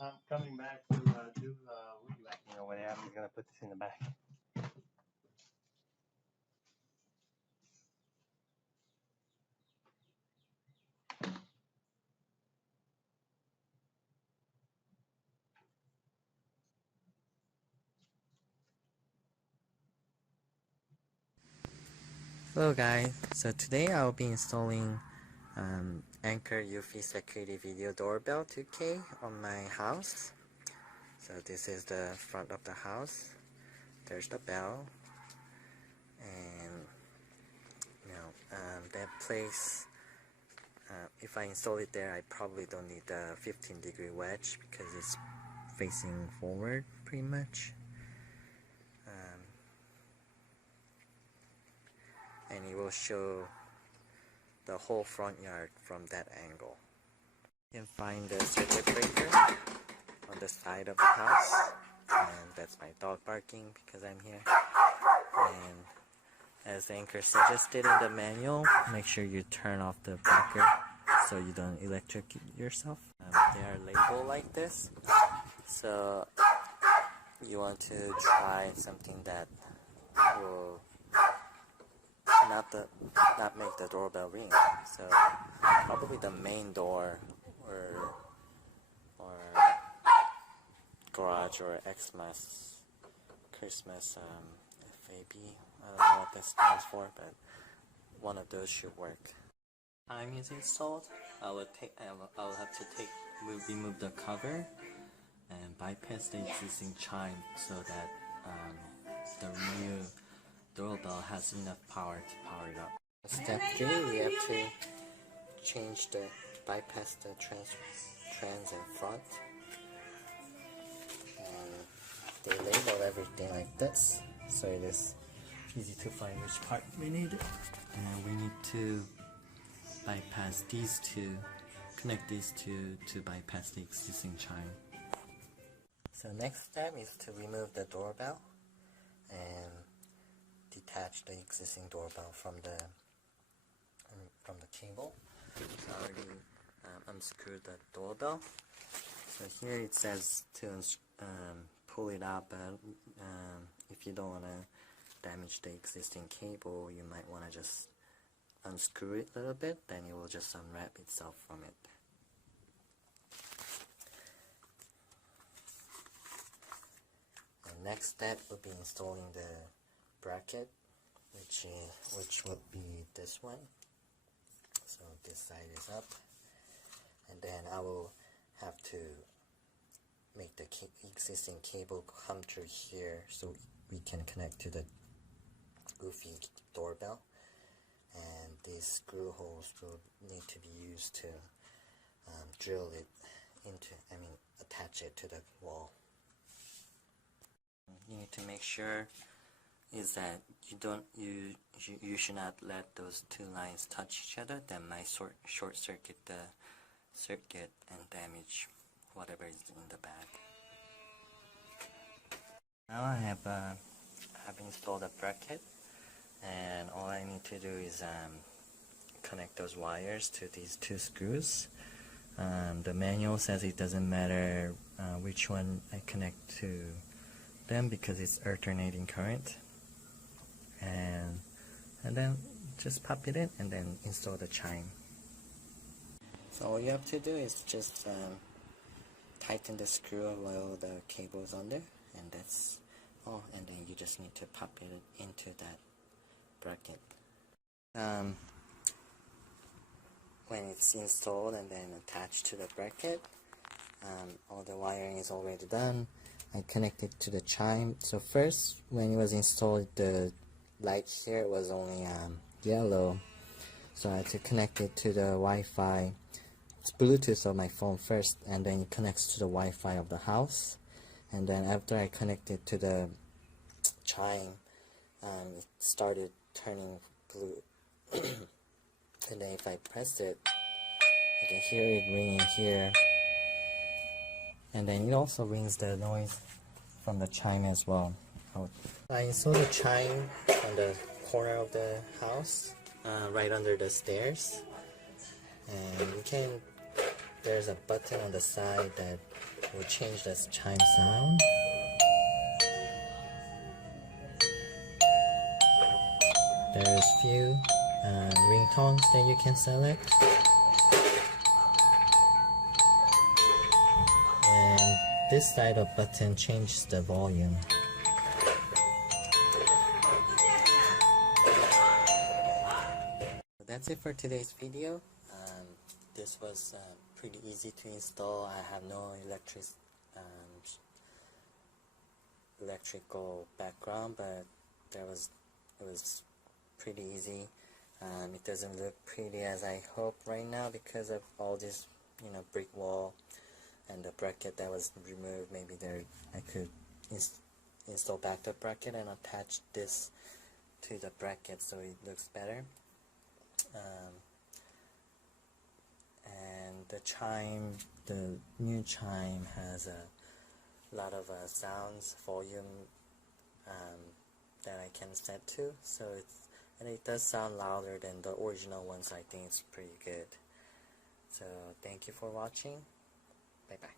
I'm coming back to do weed whacking over there. I'm gonna put this in the back. Hello guys, so today I'll be installing Anchor eufy Security Video Doorbell 2K on my house. So this is the front of the house. There's the bell, and that place. If I install it there, I probably don't need the 15-degree wedge because it's facing forward pretty much. And it will show the whole front yard from that angle. You can find the circuit breaker on the side of the house, and that's my dog barking because I'm here. And as the Anchor suggested in the manual, make sure you turn off the breaker so you don't electrocute yourself. They are labeled like this, so you want to try something that will not make the doorbell ring. So probably the main door or garage or Xmas Christmas FAB. I don't know what that stands for, but one of those should work. Chime is installed. I will have to remove the cover and bypass the existing chime so that the new doorbell has enough power to power it up. Step 3, we have to bypass the trans in front. And they label everything like this, so it is easy to find which part we need. And we need to bypass these two, connect these two to bypass the existing chime. So next step is to remove the doorbell and detach the existing doorbell from the cable. So I already unscrewed the doorbell. So here it says to pull it out, but if you don't want to damage the existing cable, you might want to just unscrew it a little bit, then it will just unwrap itself from it. The next step would be installing the bracket, which would be this one. So this side is up, and then I will have to make the existing cable come through here so we can connect to the eufy doorbell, and these screw holes will need to be used to drill it attach it to the wall. You need to make sure is that you should not let those two lines touch each other. That might short circuit the circuit and damage whatever is in the bag. Now I have installed a bracket, and all I need to do is connect those wires to these two screws. The manual says it doesn't matter which one I connect to them because it's alternating current. And then just pop it in and then install the chime. So all you have to do is just tighten the screw while the cable is on there, and that's all. And then you just need to pop it into that bracket. When it's installed and then attached to the bracket, all the wiring is already done. I connected to the chime. So first, when it was installed, the light here was only yellow, so I had to connect it to the Wi-Fi Bluetooth of my phone first, and then it connects to the Wi-Fi of the house, and then after I connect it to the Chime, it started turning blue. And then if I press it, I can hear it ringing here, and then it also rings the noise from the Chime as well. I installed the Chime on the corner of the house, right under the stairs, and there's a button on the side that will change the chime sound. There's few ringtones that you can select, and this side of button changes the volume. That's it for today's video. This was pretty easy to install. I have no electrical background, but it was pretty easy. It doesn't look pretty as I hope right now because of all this, brick wall and the bracket that was removed. Maybe I could install back the bracket and attach this to the bracket so it looks better. And the new Chime has a lot of sounds, volume that I can set to, and it does sound louder than the original ones. I think it's pretty good. So thank you for watching. Bye bye.